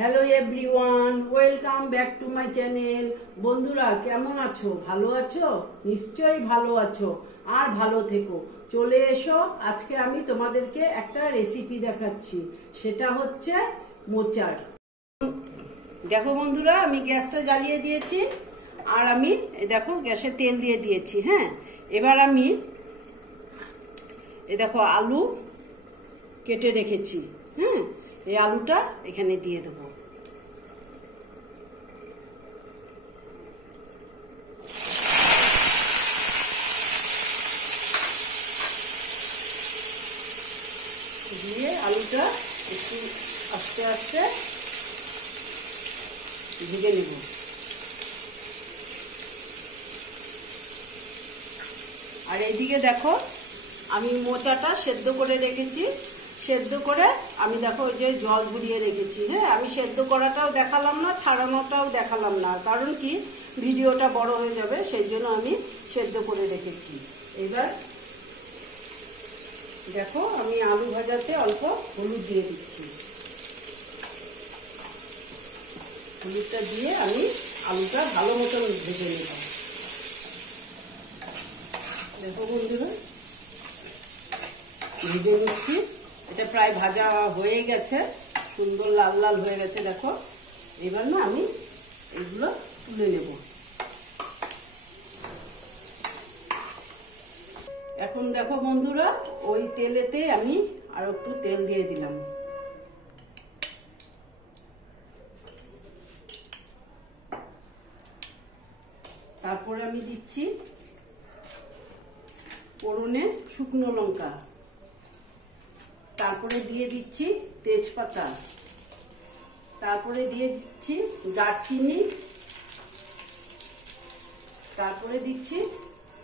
Hello everyone, welcome back to my channel. বন্ধুরা কেমন আছো? ভালো আছো? নিশ্চয়ই ভালো আছো, আর ভালো থেকো। চলে এসো, আজকে আমি তোমাদেরকে একটা রেসিপি দেখাচ্ছি, সেটা হচ্ছে মোচার। দেখো বন্ধুরা, আমি গ্যাসটা জ্বালিয়ে দিয়েছি, আর আমি দেখো গ্যাসে তেল দিয়ে দিয়েছি। হ্যাঁ, এবার আমি দেখো আলু কেটে রেখেছি। হ্যাঁ, এই আলুটা এখানে দিয়ে দেবো। দিয়ে আলুটা একটু আস্তে আস্তে ভেজে নেব। আর এইদিকে দেখো, আমি মোচাটা সেদ্ধ করে রেখেছি। সেদ্ধ করে আমি দেখো ওই যে জল ঝরিয়ে রেখেছি। হ্যাঁ, আমি সেদ্ধ করাটাও দেখালাম না, ছাড়ানোটাও দেখালাম না, কারণ কি ভিডিওটা বড় হয়ে যাবে, সেই জন্য আমি সেদ্ধ করে রেখেছি। এবার দেখো, আমি আলু ভাজাতে অল্প হলুদ দিয়ে দিচ্ছি। হলুদটা দিয়ে আমি আলুটা ভালো মতন ভেজে নেব। দেখো বন্ধুরা, ভেজে নিচ্ছি। এটা প্রায় ভাজা হয়ে গেছে, সুন্দর লাল লাল হয়ে গেছে। দেখো, এবার না আমি এগুলো তুলে নেব। এখন দেখো বন্ধুরা, ওই তেলেতে আমি আর একটু তেল দিয়ে দিলাম। তারপরে আমি দিচ্ছি ফোড়নে শুকনো লঙ্কা, তারপরে দিয়ে দিচ্ছি তেজপাতা, তারপরে দিয়ে দিচ্ছি দারচিনি, তারপরে দিচ্ছি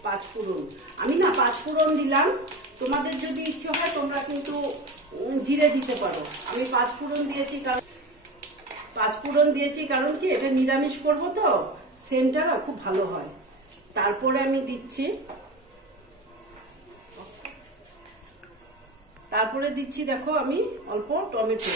পাঁচফোড়ন। আমি না পাঁচফোড়ন দিলাম, তোমাদের যদি ইচ্ছে হয় তোমরা কিন্তু জিরে দিতে পারো। আমি পাঁচফোড়ন দিয়েছি কারণ কি এটা নিরামিষ করবো তো, সেন্টটা না খুব ভালো হয়। তারপরে আমি দিচ্ছি দেখো আমি অল্প টমেটো।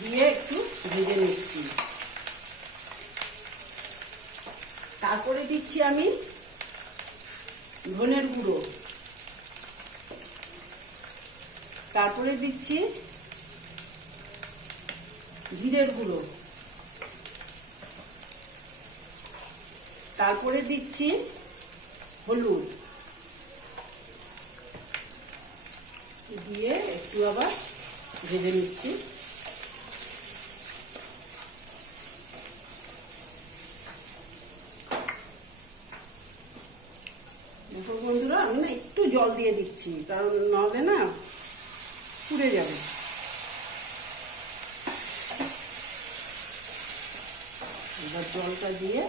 দিয়ে একটু ভেজে নিচ্ছি। তারপরে দিচ্ছি আমি ধনের গুঁড়ো, তারপরে দিচ্ছি জিরের গুঁড়ো, তারপরে দিচ্ছি হলুদ, দিয়ে একটু আবার ভেজে নিচ্ছি। দেখো বন্ধুরা, আমি না একটু জল দিয়ে দিচ্ছি, কারণ নাহলে না পুড়ে যাবে। এবার জলটা দিয়ে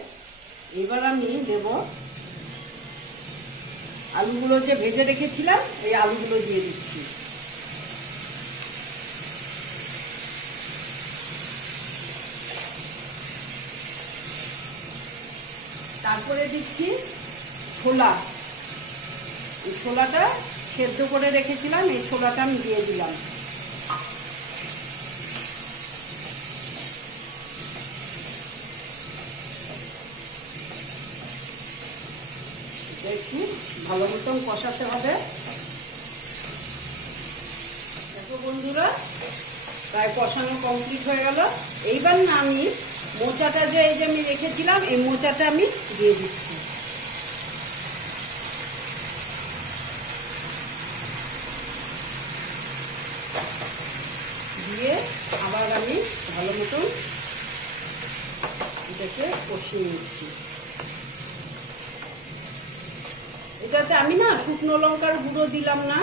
এবার আমি দেব আলুগুলো যে ভেজে রেখেছিলাম, এই আলুগুলো দিয়ে দিচ্ছি। তারপরে দিচ্ছি ছোলা। এই ছোলাটা সেদ্ধ করে রেখেছিলাম, এই ছোলাটা আমি দিয়ে দিলাম। একটু ভালো মতন কষাতে হবে। দেখো বন্ধুরা, প্রায় কষানো কমপ্লিট হয়ে গেল। এইবার না আমি মোচাটা যে এই যে আমি রেখেছিলাম, এই মোচাটা আমি দিয়ে দিচ্ছি। দিয়ে আবার আমি ভালো মতন এটাকে কষিয়ে নিচ্ছি। এটাতে আমি না শুকনো লঙ্কার গুঁড়ো দিলাম না,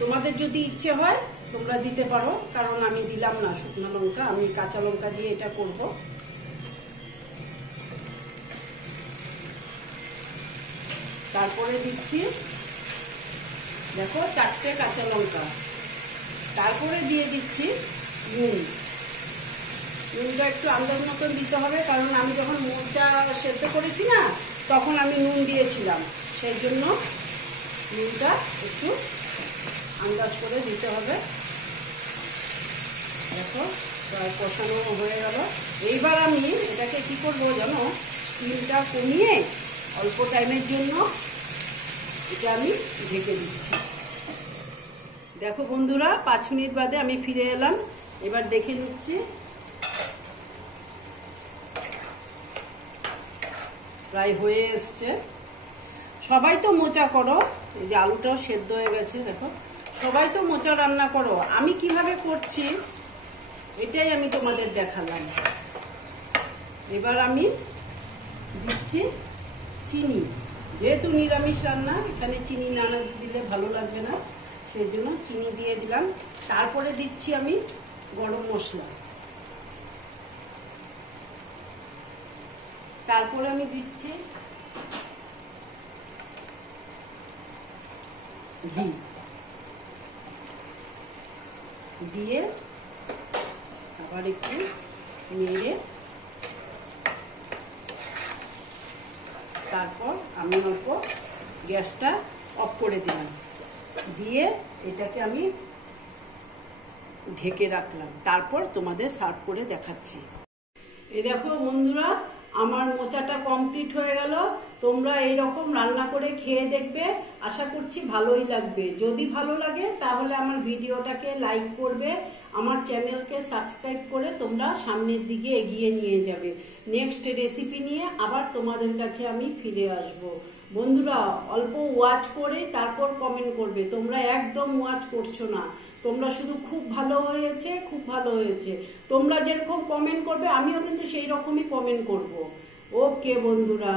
তোমাদের যদি ইচ্ছে হয় তোমরা দিতে পারো, কারণ আমি দিলাম না শুকনো লঙ্কা, আমি কাঁচা লঙ্কা দিয়ে এটা করব। তারপরে দিচ্ছি দেখো 4টে কাঁচা লঙ্কা, তারপরে দিয়ে দিচ্ছি নুন। নুনটা একটু আন্দাজ মতন দিতে হবে, কারণ আমি যখন মোচা সেদ্ধ করেছি না তখন আমি নুন দিয়েছিলাম, সেই জন্য নুনটা একটু আন্দাজ করে দিতে হবে। দেখো প্রায় কষানো হয়ে গেল। এইবার আমি এটাকে কি করবো জানো, স্টিমটা কমিয়ে অল্প টাইমের জন্য এটা আমি ঢেকে দিচ্ছি। দেখো বন্ধুরা, 5 মিনিট বাদে আমি ফিরে এলাম। এবার দেখে নিচ্ছি, প্রায় হয়ে এসছে। সবাই তো মোচা করো, এই যে আলুটাও সেদ্ধ হয়ে গেছে। দেখো সবাই তো মোচা রান্না করো, আমি কিভাবে করছি এটাই আমি তোমাদের দেখালাম। এবার আমি দিচ্ছি চিনি, যেহেতু নিরামিষ রান্না এখানে চিনি না দিলে ভালো লাগবে না, সেই জন্য চিনি দিয়ে দিলাম। তারপরে দিচ্ছি আমি গরম মশলা, তারপরে আমি দিচ্ছি ঘি, দিয়ে আবার একটু নেড়ে তারপর আমি অল্প গ্যাসটা অফ করে দিলাম, দিয়ে এটাকে আমি ঢেকে রাখলাম। তারপর তোমাদের সার্ভ করে দেখাচ্ছি। এই দেখো বন্ধুরা, আমার মোচাটা কমপ্লিট হয়ে গেল। তোমরা এইরকম রান্না করে খেয়ে দেখবে, আশা করছি ভালোই লাগবে। যদি ভালো লাগে তাহলে আমার ভিডিওটাকে লাইক করবে, আমার চ্যানেলকে সাবস্ক্রাইব করে তোমরা সামনের দিকে এগিয়ে নিয়ে যাবে। নেক্সট রেসিপি নিয়ে আবার তোমাদের কাছে আমি ফিরে আসব। বন্ধুরা অল্প ওয়াচ করে তারপর কমেন্ট করবে, তোমরা একদম ওয়াচ করছো না, তোমরা শুধু খুব ভালো হয়েছে, খুব ভালো হয়েছে। তোমরা যেরকম কমেন্ট করবে আমিও কিন্তু সেই রকমই কমেন্ট করব। ওকে বন্ধুরা।